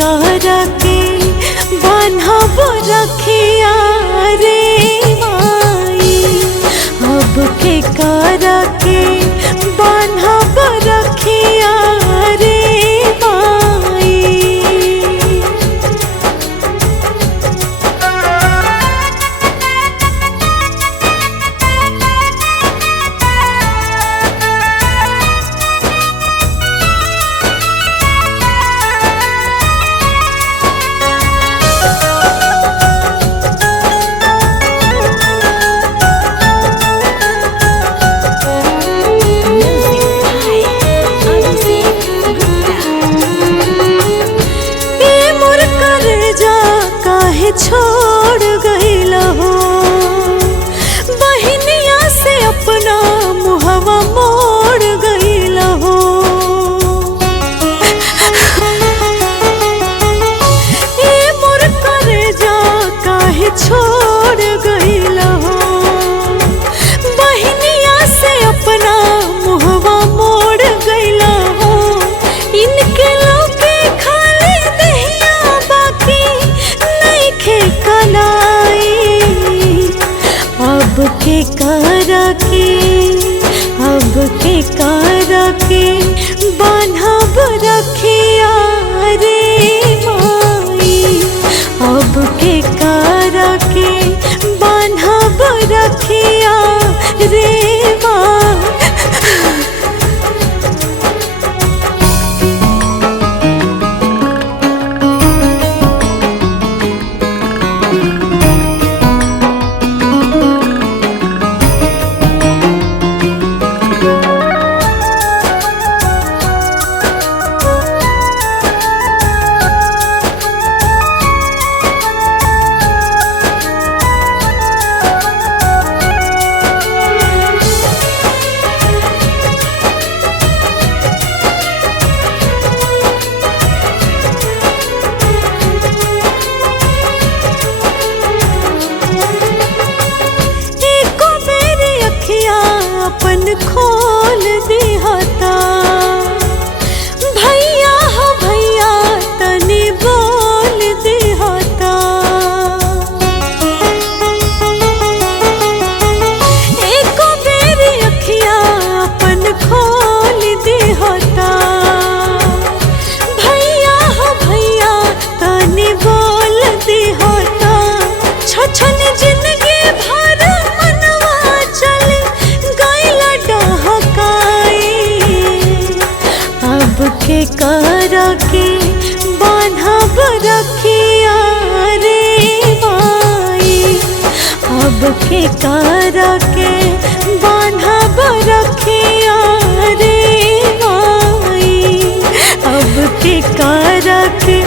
करा के बान्हब रखिया रे माई। अब के करा के बान्हब रखिया रे माई। छोड़ गईला हो बहिनिया से अपना मुहवा मोड़ गईला हो। ए मोर करेजा काहे छोड़ गईला हो बहिनिया से अपना मुहवा मोड़ गईला हो। इनके लोके खाली दहिया बाकी कलाई। अब के करा के बान्हब रखिया रे माई। अब के करा के बान्हब रखिया रे माई। अपन खोल दिहता भैया हो भैया तनी बोल दिहता। एको बेरी अखिया अपन खोल दिहता भैया हो भैया तनी बोल दिहता। छछन जिंदगी भर मनवा चल अब के करा के बान्हब रखिया रे माई। अब के करा के बान्हब रखिया रे माई। अब के करा के